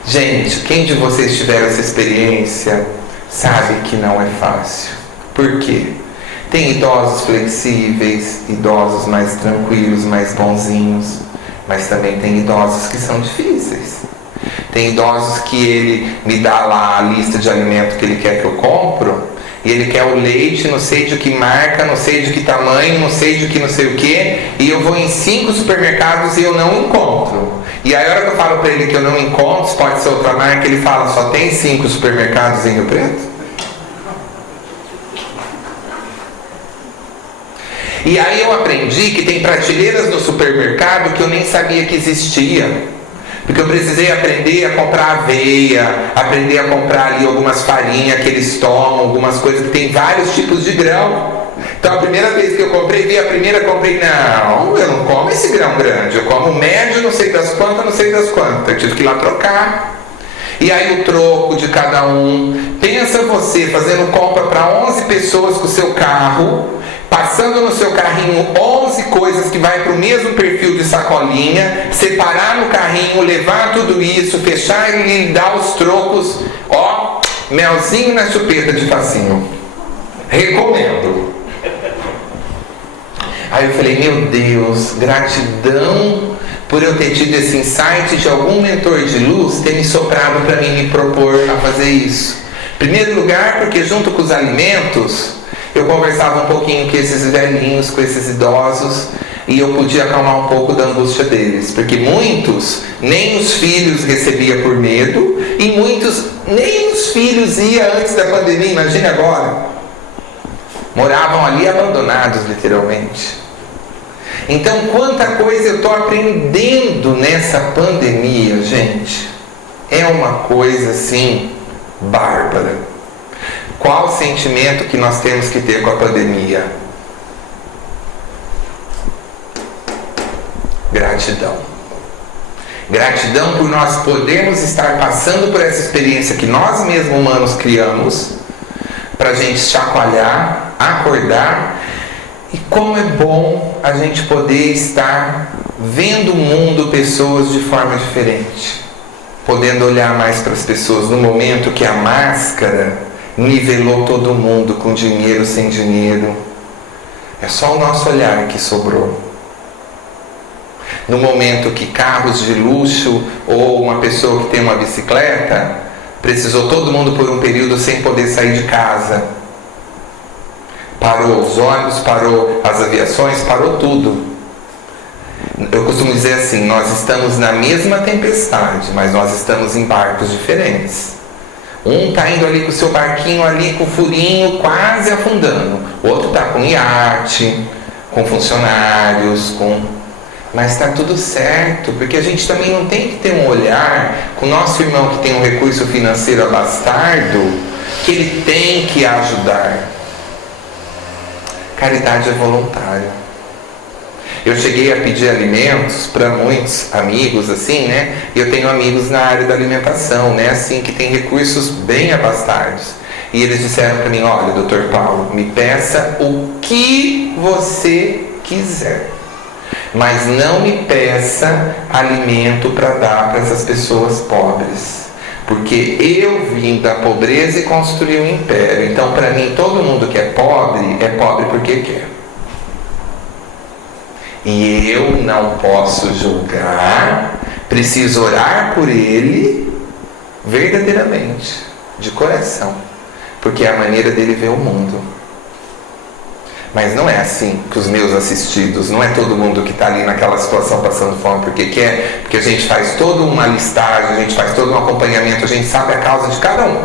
Gente, quem de vocês tiver essa experiência sabe que não é fácil. Por quê? Tem idosos flexíveis, idosos mais tranquilos, mais bonzinhos, mas também tem idosos que são difíceis. Tem idosos que ele me dá lá a lista de alimento que ele quer que eu compro, e ele quer o leite, não sei de que marca, não sei de que tamanho, não sei de que não sei o que, e eu vou em 5 supermercados e eu não encontro. E aí a hora que eu falo para ele que eu não encontro, pode ser outra marca, ele fala, só tem 5 supermercados em Rio Preto? E aí eu aprendi que tem prateleiras no supermercado que eu nem sabia que existia. Porque eu precisei aprender a comprar aveia, aprender a comprar ali algumas farinhas que eles tomam, algumas coisas que tem vários tipos de grão. Então a primeira vez que eu comprei, comprei, não, eu não como esse grão grande, eu como médio, não sei das quantas, eu tive que ir lá trocar. E aí o troco de cada um, pensa você fazendo compra para 11 pessoas com o seu carro, passando no seu carrinho 11 coisas que vai para o mesmo perfil de sacolinha, separar no carrinho, levar tudo isso, fechar e dar os trocos, ó, melzinho na chupeta de facinho. Recomendo. Aí eu falei, meu Deus, gratidão por eu ter tido esse insight de algum mentor de luz ter me soprado para mim me propor a fazer isso. Em primeiro lugar, porque junto com os alimentos, eu conversava um pouquinho com esses velhinhos, com esses idosos, e eu podia acalmar um pouco da angústia deles. Porque muitos, nem os filhos recebia por medo, e muitos, nem os filhos iam antes da pandemia, imagine agora. Moravam ali abandonados, literalmente. Então, quanta coisa eu estou aprendendo nessa pandemia, gente. É uma coisa, assim, bárbara. Qual o sentimento que nós temos que ter com a pandemia? Gratidão. Gratidão por nós podermos estar passando por essa experiência que nós mesmos humanos criamos, para a gente chacoalhar, acordar. E como é bom a gente poder estar vendo o mundo, pessoas de forma diferente, podendo olhar mais para as pessoas no momento que a máscara nivelou todo mundo, com dinheiro, sem dinheiro. É só o nosso olhar que sobrou. No momento que carros de luxo ou uma pessoa que tem uma bicicleta precisou todo mundo por um período sem poder sair de casa. Parou os ônibus, parou as aviações, parou tudo. Eu costumo dizer assim, nós estamos na mesma tempestade, mas nós estamos em barcos diferentes. Um está indo ali com o seu barquinho ali, com o furinho quase afundando. O outro está com iate, com funcionários, mas está tudo certo, porque a gente também não tem que ter um olhar com o nosso irmão que tem um recurso financeiro abastardo, que ele tem que ajudar. Caridade é voluntária. Eu cheguei a pedir alimentos para muitos amigos, assim, né? E eu tenho amigos na área da alimentação, né? Assim, que tem recursos bem abastados. E eles disseram para mim, olha, Dr. Paulo, me peça o que você quiser. Mas não me peça alimento para dar para essas pessoas pobres. Porque eu vim da pobreza e construí um império. Então, para mim, todo mundo que é pobre porque quer. E eu não posso julgar, preciso orar por ele verdadeiramente, de coração. Porque é a maneira dele ver o mundo. Mas não é assim que os meus assistidos, não é todo mundo que está ali naquela situação passando fome porque quer, porque a gente faz toda uma listagem, a gente faz todo um acompanhamento, a gente sabe a causa de cada um.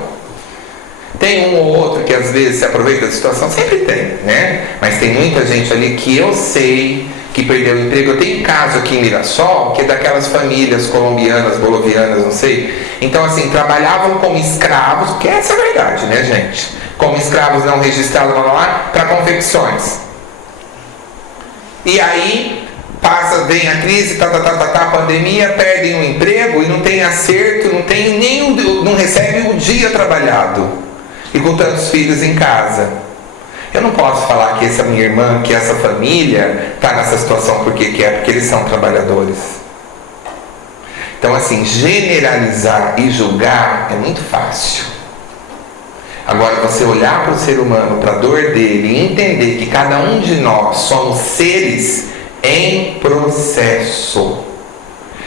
Tem um ou outro que às vezes se aproveita da situação, sempre tem, né? Mas tem muita gente ali que eu sei que perdeu o emprego. Eu tenho um caso aqui em Mirassol, que é daquelas famílias colombianas, bolivianas, não sei. Então, assim, trabalhavam como escravos, que essa é a verdade, né, gente? Como escravos não registrados, para confecções. E aí, vem a crise, a pandemia, perdem o emprego e não tem acerto, não recebe o dia trabalhado. E com tantos filhos em casa. Eu não posso falar que essa minha irmã, que essa família está nessa situação porque eles são trabalhadores. Então, assim, generalizar e julgar é muito fácil. Agora, você olhar para o ser humano, para a dor dele e entender que cada um de nós somos seres em processo.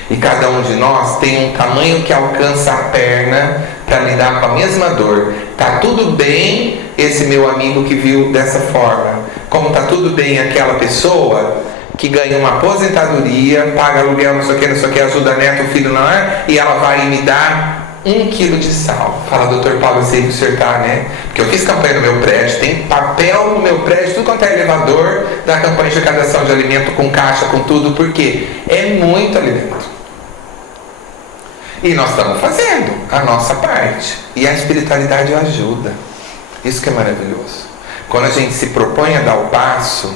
E cada um de nós tem um tamanho que alcança a perna para lidar com a mesma dor. Tá tudo bem esse meu amigo que viu dessa forma. Como tá tudo bem aquela pessoa que ganha uma aposentadoria, paga aluguel, não sei o que, ajuda a neta, o filho não é, e ela vai me dar 1 quilo de sal. Fala, doutor Paulo, eu sei que o senhor tá, né? Porque eu fiz campanha no meu prédio, tem papel no meu prédio, tudo quanto é elevador, da campanha de arrecadação de alimento, com caixa, com tudo, porque é muito alimento. E nós estamos fazendo a nossa parte. E a espiritualidade ajuda. Isso que é maravilhoso. Quando a gente se propõe a dar o passo,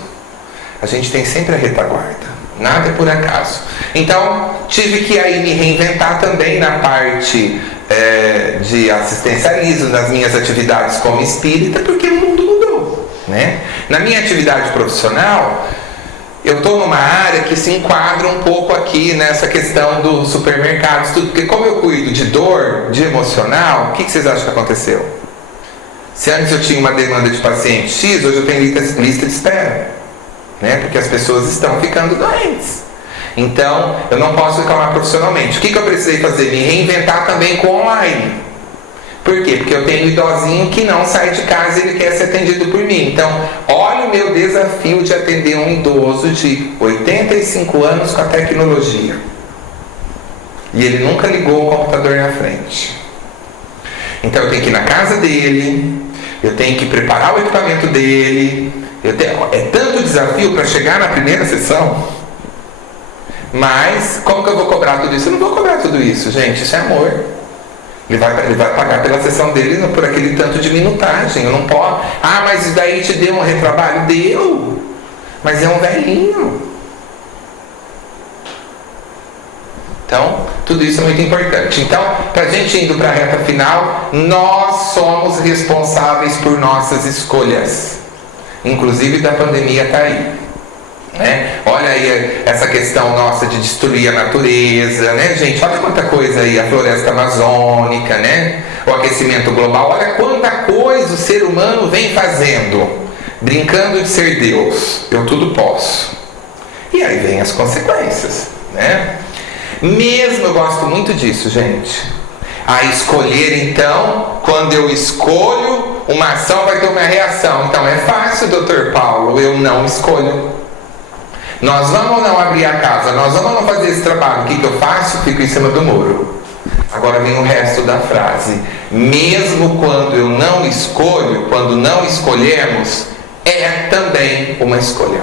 a gente tem sempre a retaguarda. Nada é por acaso. Então, tive que aí me reinventar também na parte de assistencialismo, nas minhas atividades como espírita, porque o mundo mudou, né? Na minha atividade profissional, eu estou numa área que se enquadra um pouco aqui nessa questão dos supermercados, tudo, porque como eu cuido de dor, de emocional, o que vocês acham que aconteceu? Se antes eu tinha uma demanda de paciente X, hoje eu tenho lista de espera, né? Porque as pessoas estão ficando doentes. Então, eu não posso reclamar profissionalmente. O que eu precisei fazer? Me reinventar também com online. Por quê? Porque eu tenho um idosinho que não sai de casa e ele quer ser atendido por mim. Então, olha o meu desafio de atender um idoso de 85 anos com a tecnologia. E ele nunca ligou o computador na frente. Então, eu tenho que ir na casa dele, eu tenho que preparar o equipamento dele. É tanto desafio para chegar na primeira sessão. Mas, como que eu vou cobrar tudo isso? Eu não vou cobrar tudo isso, gente. Isso é amor. Ele vai pagar pela sessão dele por aquele tanto de minutagem. Eu não posso. Ah, mas daí te deu um retrabalho? Deu. Mas é um velhinho. Então, tudo isso é muito importante. Então, para a gente indo para a reta final, nós somos responsáveis por nossas escolhas. Inclusive da pandemia está aí. Né? Olha aí essa questão nossa de destruir a natureza, né, gente? Olha quanta coisa aí, a floresta amazônica, né? O aquecimento global, olha quanta coisa o ser humano vem fazendo, brincando de ser Deus. Eu tudo posso. E aí vem as consequências, né? Mesmo, eu gosto muito disso, gente. A escolher, então, quando eu escolho uma ação, vai ter uma reação. Então é fácil, doutor Paulo, eu não escolho. Nós vamos ou não abrir a casa? Nós vamos ou não fazer esse trabalho? O que eu faço? Fico em cima do muro. Agora vem o resto da frase. Mesmo quando eu não escolho, quando não escolhemos, é também uma escolha.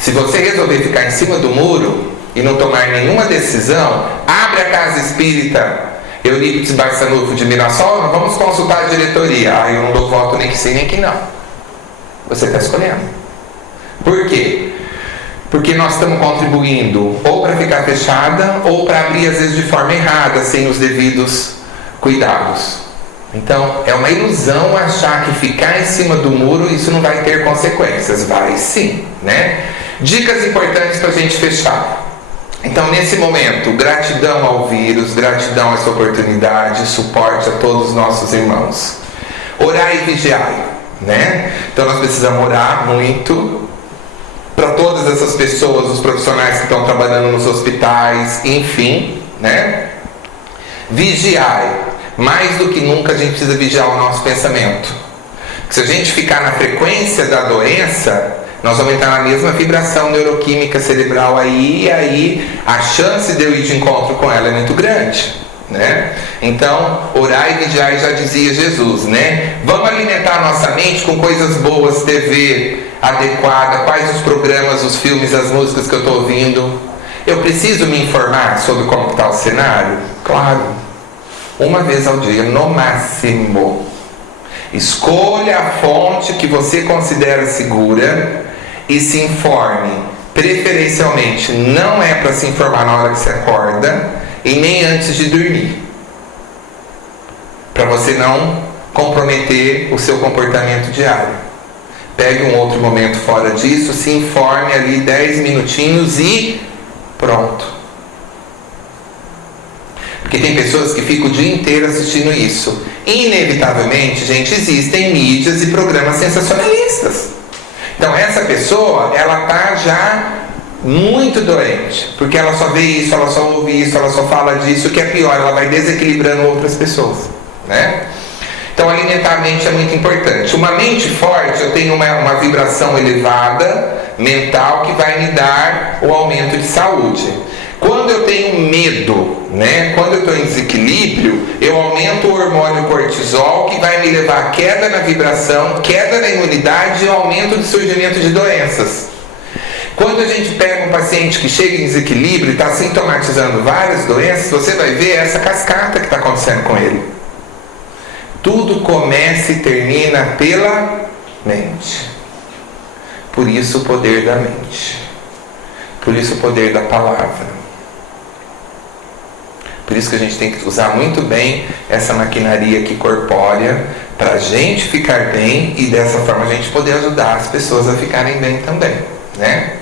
Se você resolver ficar em cima do muro e não tomar nenhuma decisão, abre a casa espírita Eurípides Barçanufo de Mirassol, nós vamos consultar a diretoria. Eu não dou voto nem que sim, nem que não. Você está escolhendo. Por quê? Porque nós estamos contribuindo ou para ficar fechada ou para abrir às vezes de forma errada, sem os devidos cuidados. Então é uma ilusão achar que ficar em cima do muro isso não vai ter consequências. Vai sim, né? Dicas importantes para a gente fechar. Então nesse momento, gratidão ao vírus, gratidão a essa oportunidade, suporte a todos os nossos irmãos. Orar e vigiar, né? Então nós precisamos orar muito para todas essas pessoas, os profissionais que estão trabalhando nos hospitais, enfim, né? Vigiai. Mais do que nunca a gente precisa vigiar o nosso pensamento. Se a gente ficar na frequência da doença, nós vamos entrar na mesma vibração neuroquímica cerebral aí, e aí a chance de eu ir de encontro com ela é muito grande, né? Então, orai e vigiai, já dizia Jesus, né? Vamos alimentar a nossa mente com coisas boas, TV adequada, quais os programas, os filmes, as músicas que eu estou ouvindo. Eu preciso me informar sobre como está o cenário? Claro, uma vez ao dia, no máximo. Escolha a fonte que você considera segura e se informe. Preferencialmente, não é para se informar na hora que você acorda e nem antes de dormir, para você não comprometer o seu comportamento diário. Pegue um outro momento fora disso, se informe ali 10 minutinhos e pronto. Porque tem pessoas que ficam o dia inteiro assistindo isso. Inevitavelmente, gente, existem mídias e programas sensacionalistas. Então essa pessoa, ela está já muito doente, porque ela só vê isso, ela só ouve isso, ela só fala disso, o que é pior, ela vai desequilibrando outras pessoas, né? Então alimentar a mente é muito importante. Uma mente forte, eu tenho uma vibração elevada, mental, que vai me dar o aumento de saúde. Quando eu tenho medo, né? Quando eu estou em desequilíbrio, eu aumento o hormônio cortisol, que vai me levar a queda na vibração, queda na imunidade e aumento do surgimento de doenças. Quando a gente pega um paciente que chega em desequilíbrio e está sintomatizando várias doenças, você vai ver essa cascata que está acontecendo com ele. Tudo começa e termina pela mente. Por isso o poder da mente. Por isso o poder da palavra. Por isso que a gente tem que usar muito bem essa maquinaria aqui corpórea, para a gente ficar bem e dessa forma a gente poder ajudar as pessoas a ficarem bem também, né?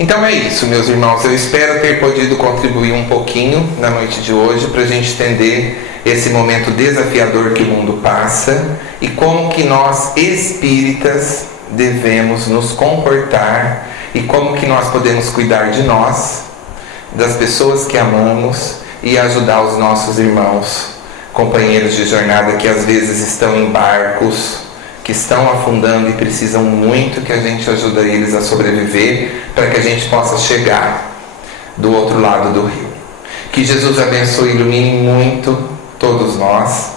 Então é isso, meus irmãos. Eu espero ter podido contribuir um pouquinho na noite de hoje para a gente entender esse momento desafiador que o mundo passa e como que nós espíritas devemos nos comportar e como que nós podemos cuidar de nós, das pessoas que amamos e ajudar os nossos irmãos, companheiros de jornada que às vezes estão em barcos, que estão afundando e precisam muito que a gente ajude eles a sobreviver para que a gente possa chegar do outro lado do rio. Que Jesus abençoe e ilumine muito todos nós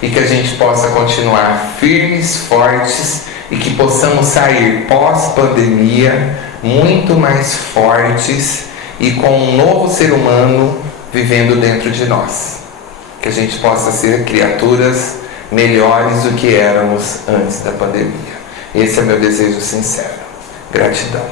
e que a gente possa continuar firmes, fortes e que possamos sair pós-pandemia muito mais fortes e com um novo ser humano vivendo dentro de nós. Que a gente possa ser criaturas melhores do que éramos antes da pandemia. Esse é meu desejo sincero. Gratidão.